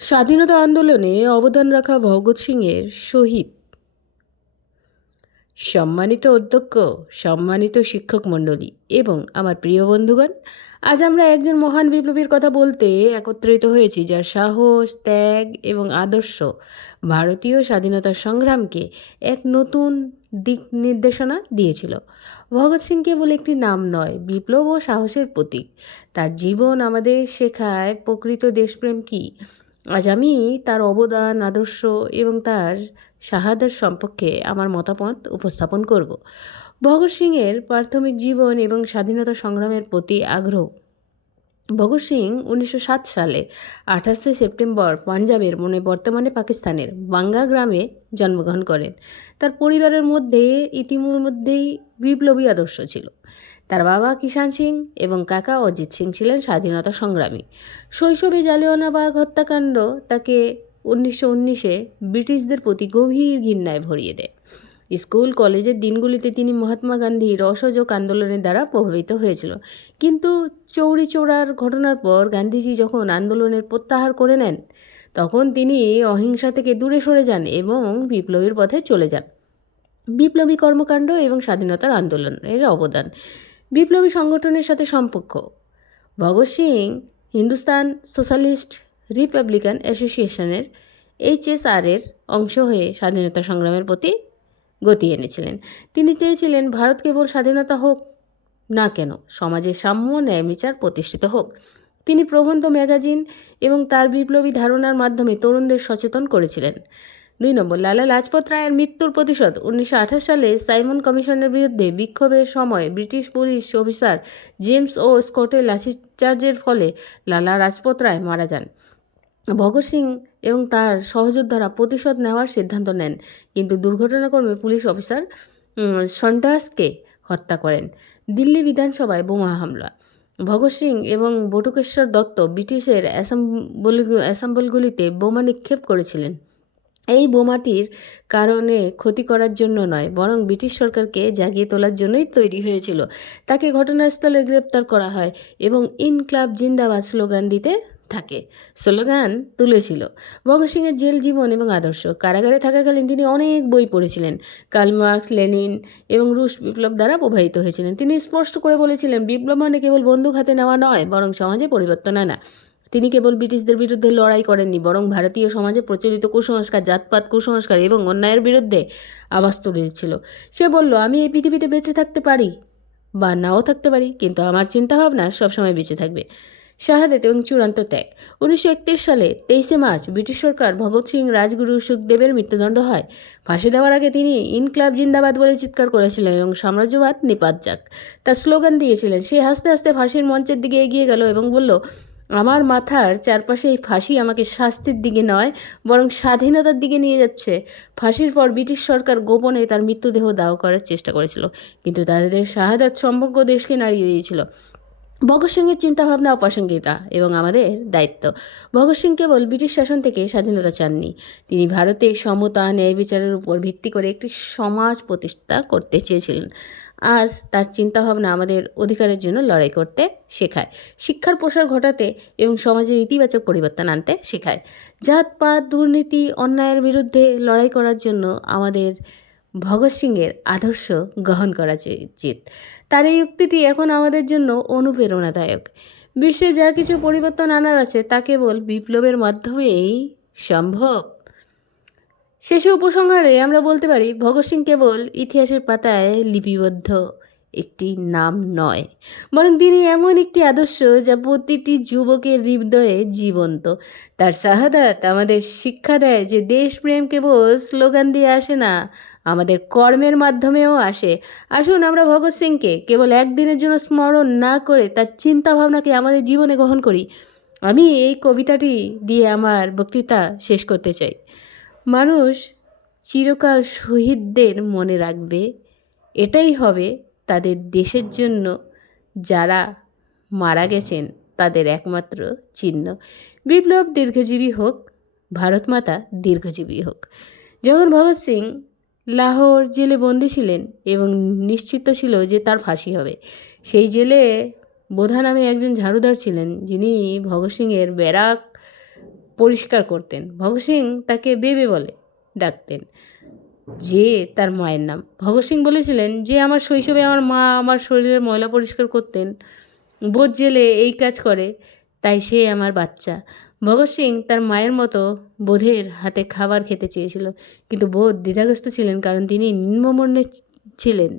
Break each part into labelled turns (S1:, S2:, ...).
S1: স্বাধীনতা আন্দোলনে অবদান রাখা ভগৎ সিংয়ের শহীদ। সম্মানিত অধ্যক্ষ, সম্মানিত শিক্ষক মণ্ডলী এবং আমার প্রিয় বন্ধুগণ, আজ আমরা একজন মহান বিপ্লবীর কথা বলতে একত্রিত হয়েছি, যার সাহস, ত্যাগ এবং আদর্শ ভারতীয় স্বাধীনতা সংগ্রামকে এক নতুন দিক নির্দেশনা দিয়েছিল। ভগৎ সিং কেবল একটি নাম নয়, বিপ্লব ও সাহসের প্রতীক। তার জীবন আমাদের শেখায় প্রকৃত দেশপ্রেম কী? আজ আমি তার অবদান, আদর্শ এবং তার শাহাদার সম্পর্কে আমার মতামত উপস্থাপন করব। ভগৎ সিংয়ের প্রাথমিক জীবন এবং স্বাধীনতা সংগ্রামের প্রতি আগ্রহ। ভগৎ সিং উনিশশো সাত সালে আঠাশে সেপ্টেম্বর পাঞ্জাবের মনে বর্তমানে পাকিস্তানের বাঙ্গা গ্রামে জন্মগ্রহণ করেন। তার পরিবারের মধ্যে ইতিমধ্যেই বিপ্লবী আদর্শ ছিল। তার বাবা কিষাণ সিং এবং কাকা অজিত সিং ছিলেন স্বাধীনতা সংগ্রামী। শৈশবে জালিয়ানবাগ হত্যাকাণ্ড তাকে উনিশশো উনিশে ব্রিটিশদের প্রতি গভীর ঘৃণায় ভরিয়ে দেয়। স্কুল, কলেজের দিনগুলিতে তিনি মহাত্মা গান্ধীর অসহযোগ আন্দোলনের দ্বারা প্রভাবিত হয়েছিল। কিন্তু চৌরি চৌড়ার ঘটনার পর গান্ধীজি যখন আন্দোলনের প্রত্যাহার করে নেন, তখন তিনি অহিংসা থেকে দূরে সরে যান এবং বিপ্লবীর পথে চলে যান। বিপ্লবী কর্মকাণ্ড এবং স্বাধীনতার আন্দোলনের অবদান। বিপ্লবী সংগঠনের সাথে সম্পর্ক। ভগৎ সিং, হিন্দুস্তান সোশ্যালিস্ট রিপাবলিকান অ্যাসোসিয়েশনের এইচএসআরের অংশ হয়ে স্বাধীনতা সংগ্রামের প্রতি গতি এনেছিলেন। তিনি চেয়েছিলেন ভারত কেবল স্বাধীনতা হোক, না কেন সমাজে সাম্য ন্যায় বিচার প্রতিষ্ঠিত হোক। তিনি প্রবন্ধ ম্যাগাজিন এবং তার বিপ্লবী ধারণার মাধ্যমে তরুণদের সচেতন করেছিলেন। দুই নম্বর, লালা লাজপত রায়ের মৃত্যুর প্রতিশোধ। উনিশশো আঠাশ সালে সাইমন কমিশনের বিরুদ্ধে বিক্ষোভের সময় ব্রিটিশ পুলিশ অফিসার জেমস ও স্কটের লাঠিচার্জের ফলে লালা রাজপত রায় মারা যান। ভগৎ সিং এবং তার সহযোদ্ধারা প্রতিশোধ নেওয়ার সিদ্ধান্ত নেন, কিন্তু দুর্ঘটনাক্রমে পুলিশ অফিসার সন্টাসকে হত্যা করেন। দিল্লি বিধানসভায় বোমা হামলা। ভগৎ সিং এবং বটুকেশ্বর দত্ত ব্রিটিশের অ্যাসেম্বলি অ্যাসেম্বলগুলিতে বোমা নিক্ষেপ করেছিলেন। এই বোমাটির কারণে ক্ষতি করার জন্য নয়, বরং ব্রিটিশ সরকারকে জাগিয়ে তোলার জন্যই তৈরি হয়েছিল। তাকে ঘটনাস্থলে গ্রেপ্তার করা হয় এবং ইনক্লাব জিন্দাবাদ স্লোগান দিতে থাকে। স্লোগান তুলেছিল, ভগৎ সিংয়ের জেল জীবন এবং আদর্শ। কারাগারে থাকাকালীন তিনি অনেক বই পড়েছিলেন। কার্ল মার্কস, লেনিন এবং রুশ বিপ্লব দ্বারা প্রভাবিত হয়েছিলেন। তিনি স্পষ্ট করে বলেছিলেন, বিপ্লব মানে কেবল বন্দুক হাতে নেওয়া নয়, বরং সমাজে পরিবর্তন আনা। তিনি কেবল ব্রিটিশদের বিরুদ্ধে লড়াই করেননি, বরং ভারতীয় সমাজে প্রচলিত কুসংস্কার, জাতপাত, কুসংস্কার এবং অন্যায়ের বিরুদ্ধে আওয়াজ তুলেছিল সে বলল, আমি এই পৃথিবীতে বেঁচে থাকতে পারি বা নাও থাকতে পারি, কিন্তু আমার চিন্তাভাবনা সবসময় বেঁচে থাকবে। শাহাদাত এবং চূড়ান্ত ত্যাগ। উনিশশো একত্রিশ সালে তেইশে মার্চ ব্রিটিশ সরকার ভগৎ সিং, রাজগুরু সুখদেবের মৃত্যুদণ্ড হয়। ফাঁসি দেওয়ার আগে তিনি ইনক্লাব জিন্দাবাদ বলে চিৎকার করেছিলেন এবং সাম্রাজ্যবাদ নিপাত যাক, তার স্লোগান দিয়েছিলেন। সে হাসতে হাসতে ফাঁসির মঞ্চের দিকে এগিয়ে গেল এবং বলল আমার মাথার চারপাশে এই ফাঁসি আমাকে শাস্তির দিকে নয়, বরং স্বাধীনতার দিকে নিয়ে যাচ্ছে। ফাঁসির পর ব্রিটিশ সরকার গোপনে তার মৃত্যুদেহ দাহ করার চেষ্টা করেছিল, কিন্তু তাদের শাহাদাত সম্পর্ক দেশকে নাড়িয়ে দিয়েছিল। ভগৎ সিংয়ের চিন্তাভাবনা অপ্রাসঙ্গিকতা এবং আমাদের দায়িত্ব। ভগৎ সিং কেবল ব্রিটিশ শাসন থেকে স্বাধীনতা চাননি। তিনি ভারতে সমতা, ন্যায় বিচারের উপর ভিত্তি করে একটি সমাজ প্রতিষ্ঠা করতে চেয়েছিলেন। আজ তার চিন্তাভাবনা আমাদের অধিকারের জন্য লড়াই করতে শেখায়। শিক্ষার প্রসার ঘটাতে এবং সমাজে ইতিবাচক পরিবর্তন আনতে শেখায়। জাতপাত, দুর্নীতি, অন্যায়ের বিরুদ্ধে লড়াই করার জন্য আমাদের ভগৎ সিংয়ের আদর্শ গ্রহণ করা উচিত। তার এই উক্তিটি এখন আমাদের জন্য অনুপ্রেরণাদায়ক। বিশ্বে যা কিছু পরিবর্তন আনার আছে তা কেবল বিপ্লবের মাধ্যমেই সম্ভব। শেষে উপসংহারে আমরা বলতে পারি, ভগৎ সিং কেবল ইতিহাসের পাতায় লিপিবদ্ধ একটি নাম নয়, বরং তিনি এমন একটি আদর্শ যা প্রতিটি যুবকের হৃদয়ে জীবন্ত। তার শাহাদাত আমাদের শিক্ষা দেয় যে দেশপ্রেম কেবল স্লোগান দিয়ে আসে না আমাদের কর্মের মাধ্যমেও আসে। আসুন আমরা ভগৎ সিংকে কেবল একদিনের জন্য স্মরণ না করে তার চিন্তাভাবনাকে আমাদের জীবনে গ্রহণ করি। আমি এই কবিতাটি দিয়ে আমার বক্তৃতা শেষ করতে চাই। মানুষ চিরকাল শহীদদের মনে রাখবে, এটাই হবে তাদের দেশের জন্য যারা মারা গেছেন তাদের একমাত্র চিহ্ন। বিপ্লব দীর্ঘজীবী হোক ভারত মাতা দীর্ঘজীবী হোক। যখন ভগৎ সিং লাহোর জেলে বন্দি ছিলেন এবং নিশ্চিত ছিল যে তার ফাঁসি হবে। সেই জেলে বোধা নামে একজন ঝাড়ুদার ছিলেন, যিনি ভগৎ সিংয়ের ব্যারাক পরিষ্কার করতেন। ভগৎ সিং তাকে বেবে বলে ডাকতেন, যে তার মায়ের নাম। ভগৎ সিং বলেছিলেন, যে আমার শৈশবে আমার মা আমার শরীরের ময়লা পরিষ্কার করতেন, বোধ জেলে এই কাজ করে, তাই সে আমার বাচ্চা। ভগৎ সিং তার মায়ের মতো বোধের হাতে খাবার খেতে চেয়েছিল। কিন্তু বোধ দ্বিধাগ্রস্ত ছিলেন কারণ তিনি নিম্নবর্ণে ছিলেন।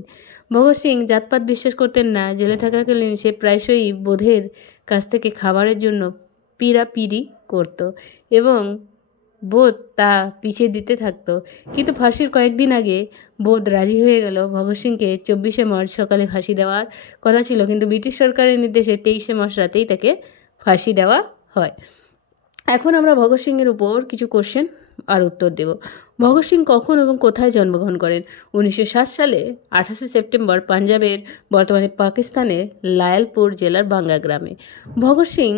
S1: ভগৎ সিং জাতপাত বিশ্বাস করতেন না, জেলে থাকাকালীন সে প্রায়শই বোধের কাছ থেকে খাবারের জন্য পিড়াপিড়ি করত এবং বোধ তা পিছিয়ে দিতে থাকতো। কিন্তু ফাঁসির কয়েকদিন আগে বোধ রাজি হয়ে গেল। ভগৎ সিংকে চব্বিশে মার্চ সকালে ফাঁসি দেওয়ার কথা ছিল, কিন্তু ব্রিটিশ সরকারের নির্দেশে তেইশে মার্চ রাতেই তাকে ফাঁসি দেওয়া হয়। এখন আমরা ভগৎ সিংয়ের উপর কিছু কোশ্চেন আর উত্তর দেব। ভগৎ সিং কখন এবং কোথায় জন্মগ্রহণ করেন? উনিশশো সাত সালে, আঠাশে সেপ্টেম্বর, পাঞ্জাবের, বর্তমানে পাকিস্তানের লায়ালপুর জেলার বাঙ্গা গ্রামে। ভগৎ সিং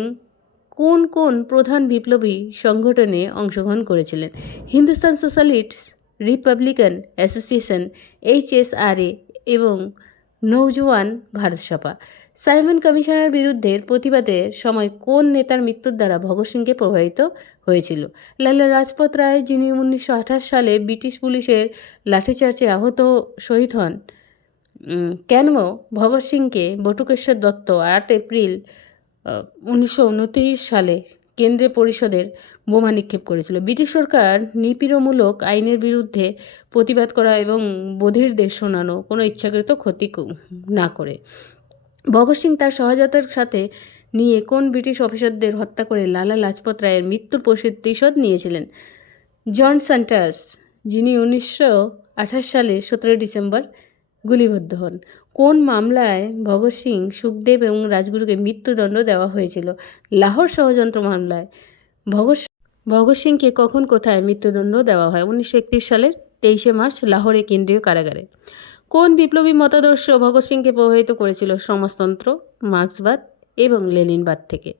S1: কোন কোন প্রধান বিপ্লবী সংগঠনে অংশগ্রহণ করেছিলেন? Hindustan socialist, republican association HSRA এবং নৌজওয়ান ভারত সভা। সাইমন কমিশনের বিরুদ্ধে প্রতিবাদের সময় কোন নেতার মৃত্যুর দ্বারা ভগৎ সিংকে প্রভাবিত হয়েছিল? লালা রাজপথ রায় যিনি উনিশশো আঠাশ সালে ব্রিটিশ পুলিশের লাঠিচার্জে আহত শহীদ হন কেন ভগৎ সিংকে বটুকেশ্বর দত্ত আট এপ্রিল উনিশশো উনত্রিশ সালে কেন্দ্রীয় পরিষদের বোমা নিক্ষেপ করেছিল। ব্রিটিশ সরকার নিপীড়মূলক আইনের বিরুদ্ধে প্রতিবাদ করা এবং বধিরদের শোনানো কোনো ইচ্ছাকৃত ক্ষতি না করে। ভগৎ সিং তার সহজাতার সাথে নিয়ে কোন ব্রিটিশ অফিসারদের হত্যা করে লালা লাজপত রায়ের মৃত্যুর প্রতিশোধ নিয়েছিলেন? জন সান্টাস যিনি উনিশশো আঠাশ সালে সতেরো ডিসেম্বর গুলিবদ্ধ হন। কোন মামলায় ভগৎ সিং, সুখদেব এবং রাজগুরুকে মৃত্যুদণ্ড দেওয়া হয়েছিল? লাহোর ষড়যন্ত্র মামলায় ভগৎ ভগৎ সিংকে কখন কোথায় মৃত্যুদণ্ড দেওয়া হয়? উনিশশো একত্রিশ সালের তেইশে মার্চ, লাহোরে কেন্দ্রীয় কারাগারে। কোন বিপ্লবী মতাদর্শ ভগৎ সিংকে প্রভাবিত করেছিল? সমাজতন্ত্র, মার্ক্সবাদ এবং লেনিনবাদ থেকে।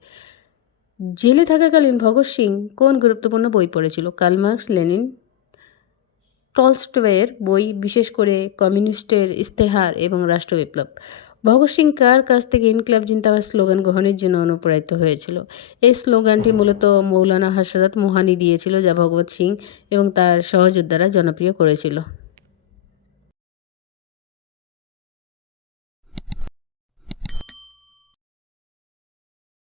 S1: জেলে থাকাকালীন ভগৎ সিং কোন গুরুত্বপূর্ণ বই পড়েছিল? কার্ল মার্কস, লেনিন, টলস্টয়ের বই, বিশেষ করে কমিউনিস্টের ইস্তেহার এবং রাষ্ট্র বিপ্লব ভগৎ সিং কার কাছ থেকে ইনকলাব জিন্দাবাদ স্লোগান গ্রহণের জন্য অনুপ্রাণিত হয়েছিল? এই স্লোগানটি মূলত মৌলানা হসরত মোহানি দিয়েছিল, যা ভগৎ সিং এবং তার সহযোদ্ধারা জনপ্রিয় করেছিল।